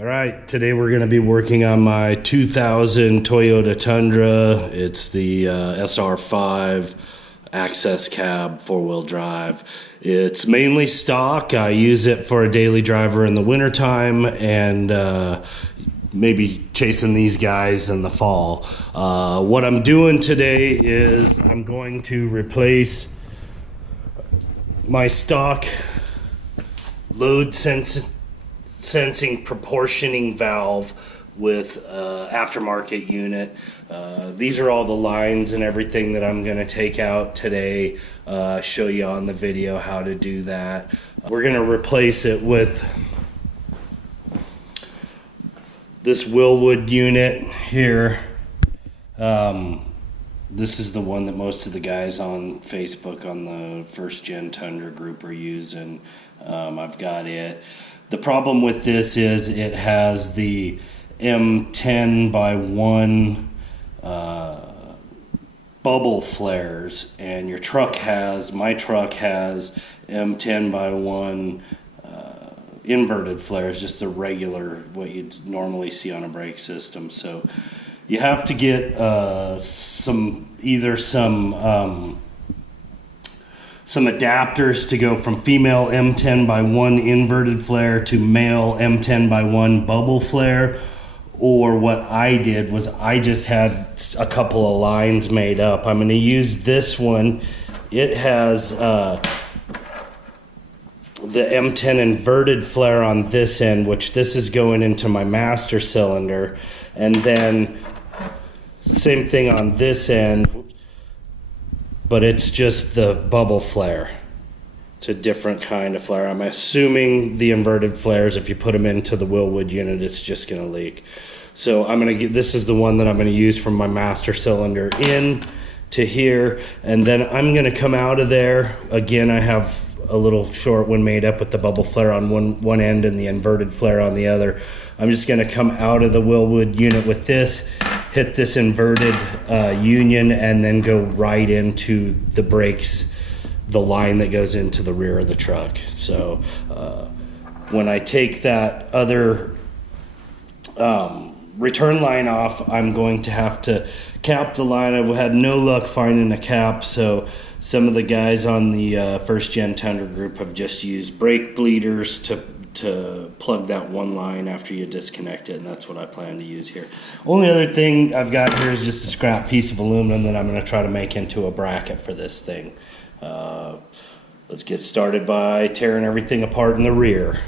All right, today we're going to be working on my 2000 Toyota Tundra. It's the SR5 access cab, four-wheel drive. It's mainly stock. I use it for a daily driver in the wintertime and maybe chasing these guys in the fall. What I'm doing today is I'm going to replace my stock load sensing proportioning valve with aftermarket unit. These are all the lines and everything that I'm going to take out today. Show you on the video how to do that. We're going to replace it with this Wilwood unit here. This is the one that most of the guys on Facebook on the first gen Tundra group are using. I've got it. The problem with this is it has the M10 by 1 bubble flares, and my truck has M10 by 1 inverted flares, just the regular, what you'd normally see on a brake system. So you have to get some adapters to go from female M10 by 1 inverted flare to male M10 by 1 bubble flare. Or what I did was I just had a couple of lines made up. I'm going to use this one. It has the M10 inverted flare on this end, which this is going into my master cylinder. And then same thing on this end, but it's just the bubble flare. It's a different kind of flare. I'm assuming the inverted flares, if you put them into the Wilwood unit, it's just going to leak. So this is the one that I'm going to use from my master cylinder in to here, and then I'm going to come out of there. Again, I have a little short one made up with the bubble flare on one end and the inverted flare on the other. I'm just going to come out of the Wilwood unit with this, hit this inverted union, and then go right into the brakes, the line that goes into the rear of the truck. So when I take that other return line off, I'm going to have to cap the line. I had no luck finding a cap, so some of the guys on the first gen Tundra group have just used brake bleeders to plug that one line after you disconnect it, and that's what I plan to use here. Only other thing I've got here is just a scrap piece of aluminum that I'm going to try to make into a bracket for this thing. Let's get started by tearing everything apart in the rear.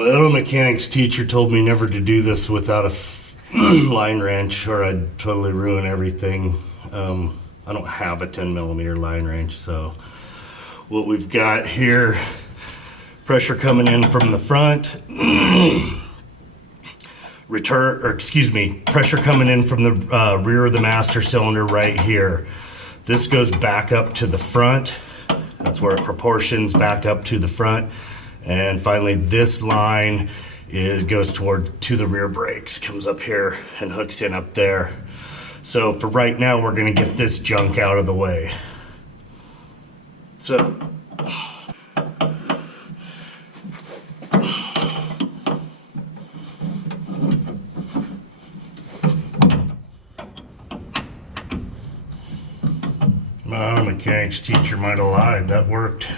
My auto mechanics teacher told me never to do this without a line wrench or I'd totally ruin everything. I don't have a 10mm line wrench, so what we've got here, pressure coming in from the front, pressure coming in from the rear of the master cylinder right here. This goes back up to the front. That's where it proportions back up to the front. And finally, this line goes to the rear brakes, comes up here and hooks in up there. So for right now, we're gonna get this junk out of the way. So, my auto mechanics teacher might have lied, that worked.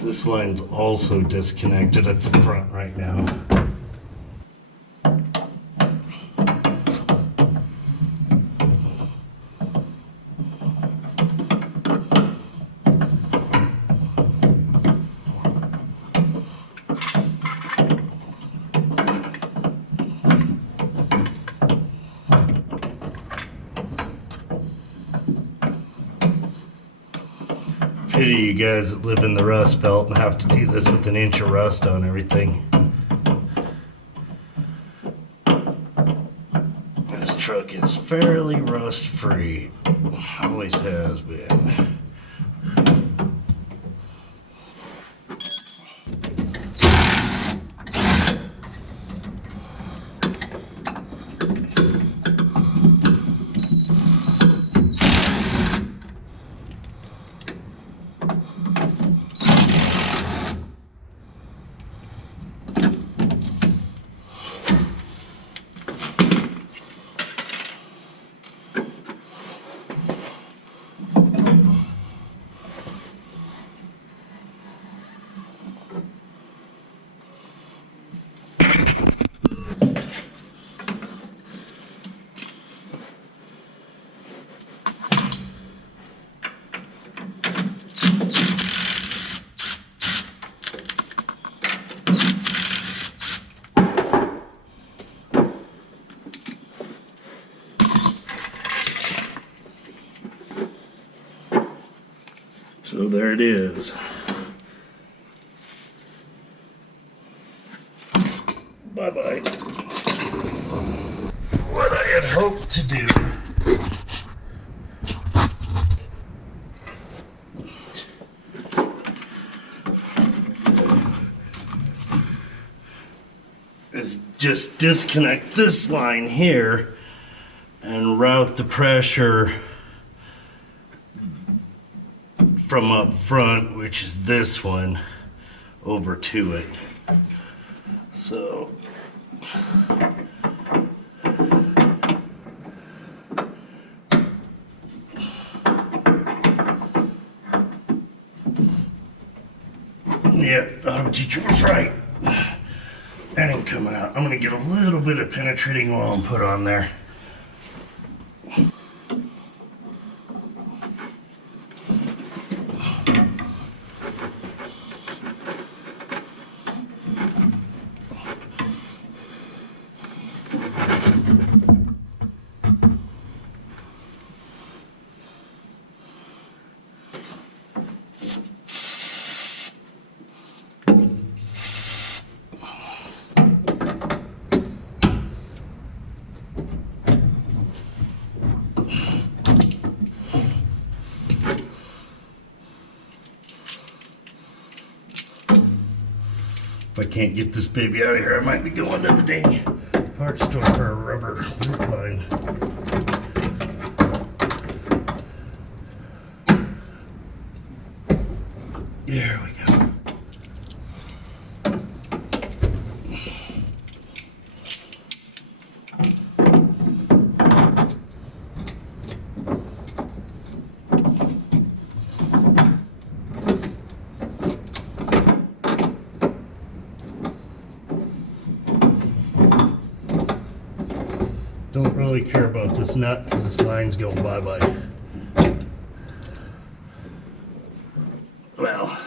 This line's also disconnected at the front right now. Pity you guys that live in the Rust Belt and have to do this with an inch of rust on everything. This truck is fairly rust free. Always has been. So there it is. Bye-bye. What I had hoped to do is just disconnect this line here and route the pressure from up front, which is this one, over to it. So yeah, auto teacher was right. That ain't coming out. I'm gonna get a little bit of penetrating oil and put on there. If I can't get this baby out of here, I might be going to the dang parts store for a rubber loop line. There we go. really care about this nut because this line's going bye-bye. Well,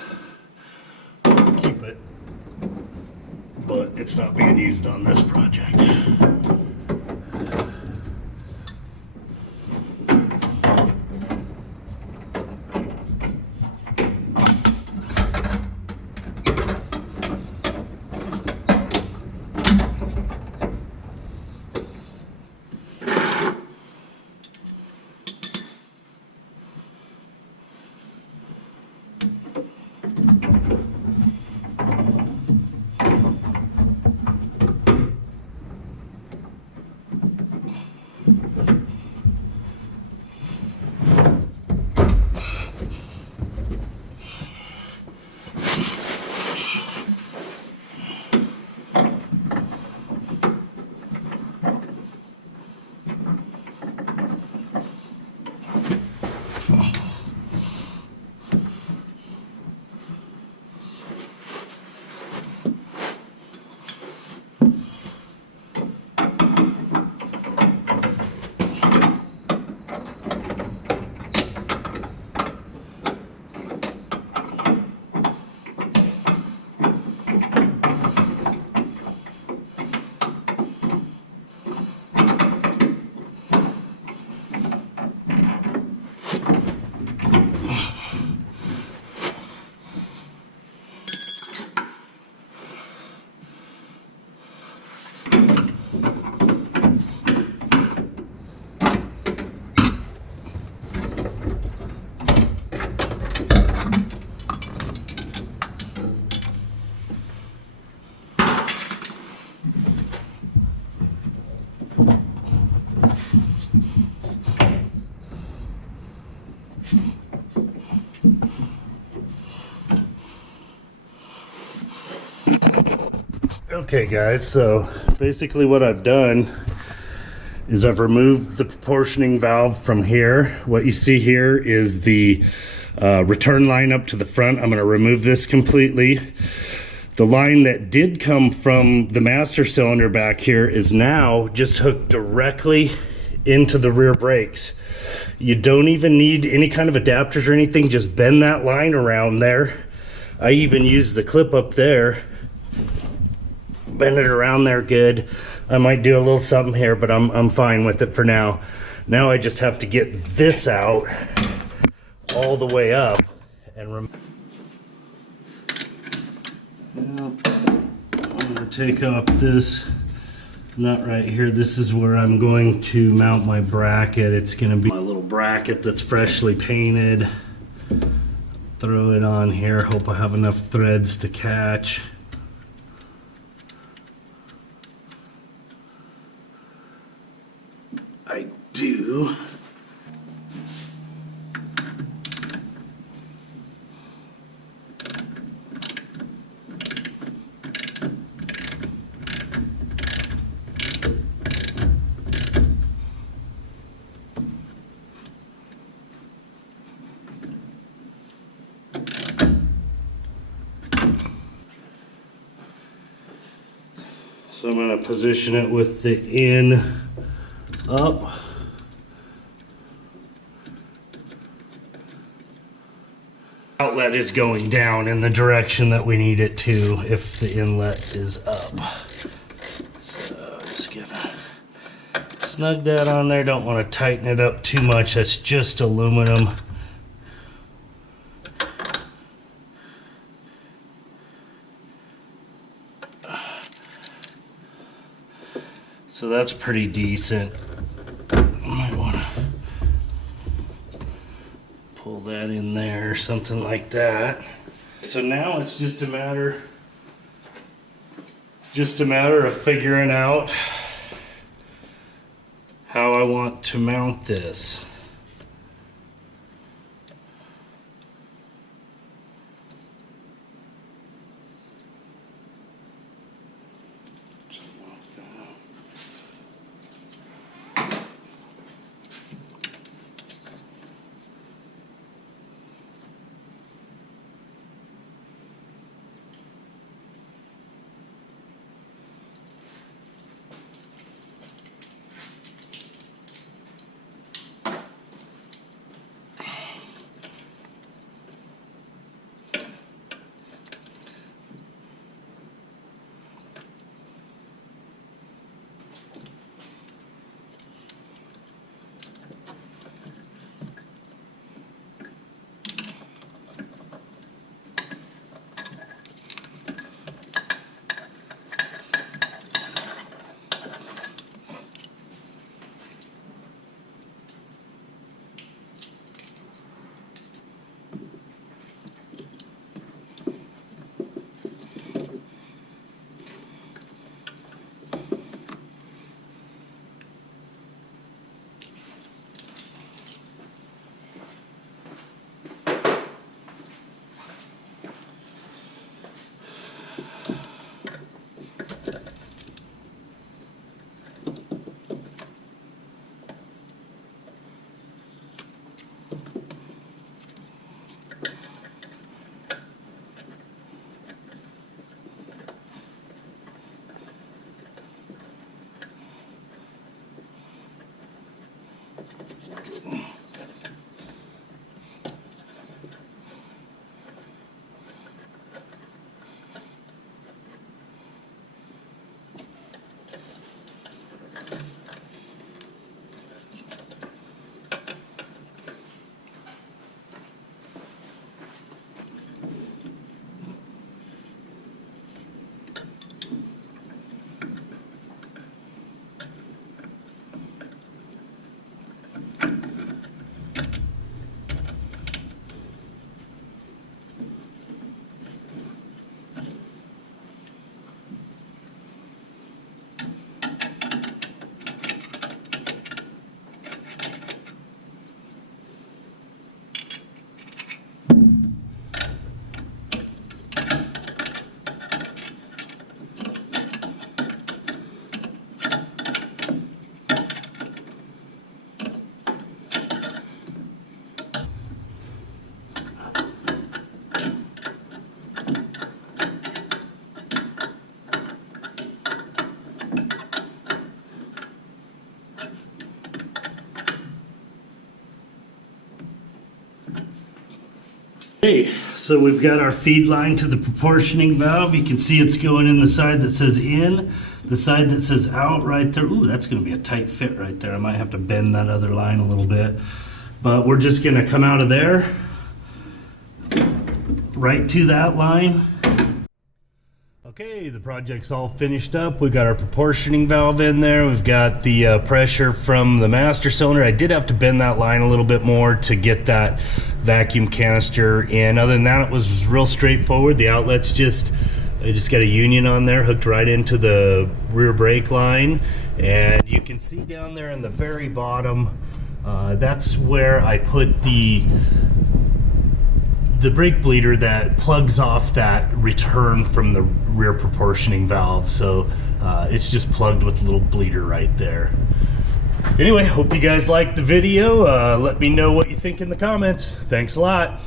keep it, but it's not being used on this project. Okay guys, so basically what I've done is I've removed the proportioning valve from here. What you see here is the return line up to the front. I'm going to remove this completely. The line that did come from the master cylinder back here is now just hooked directly into the rear brakes. You don't even need any kind of adapters or anything, just bend that line around there. I even used the clip up there, bend it around there good. I might do a little something here, but I'm fine with it for now. Now I just have to get this out all the way up and now, I'm going to take off this nut right here. This is where I'm going to mount my bracket. It's going to be my little bracket that's freshly painted. Throw it on here. Hope I have enough threads to catch. I do. So I'm going to position it with the in up. Outlet is going down in the direction that we need it to if the inlet is up. So just gonna snug that on there. Don't want to tighten it up too much. That's just aluminum. So that's pretty decent. Might want to pull that in there or something like that. So now it's just a matter of figuring out how I want to mount this. Okay, so we've got our feed line to the proportioning valve. You can see it's going in the side that says in, the side that says out right there. Ooh, that's going to be a tight fit right there. I might have to bend that other line a little bit. But we're just going to come out of there, right to that line. Okay, the project's all finished up. We've got our proportioning valve in there. We've got the pressure from the master cylinder. I did have to bend that line a little bit more to get that vacuum canister in. Other than that, it was real straightforward. The outlet's I just got a union on there hooked right into the rear brake line. And you can see down there in the very bottom, that's where I put the brake bleeder that plugs off that return from the rear proportioning valve. So it's just plugged with a little bleeder right there. Anyway, hope you guys liked the video. Let me know what you think in the comments. Thanks a lot.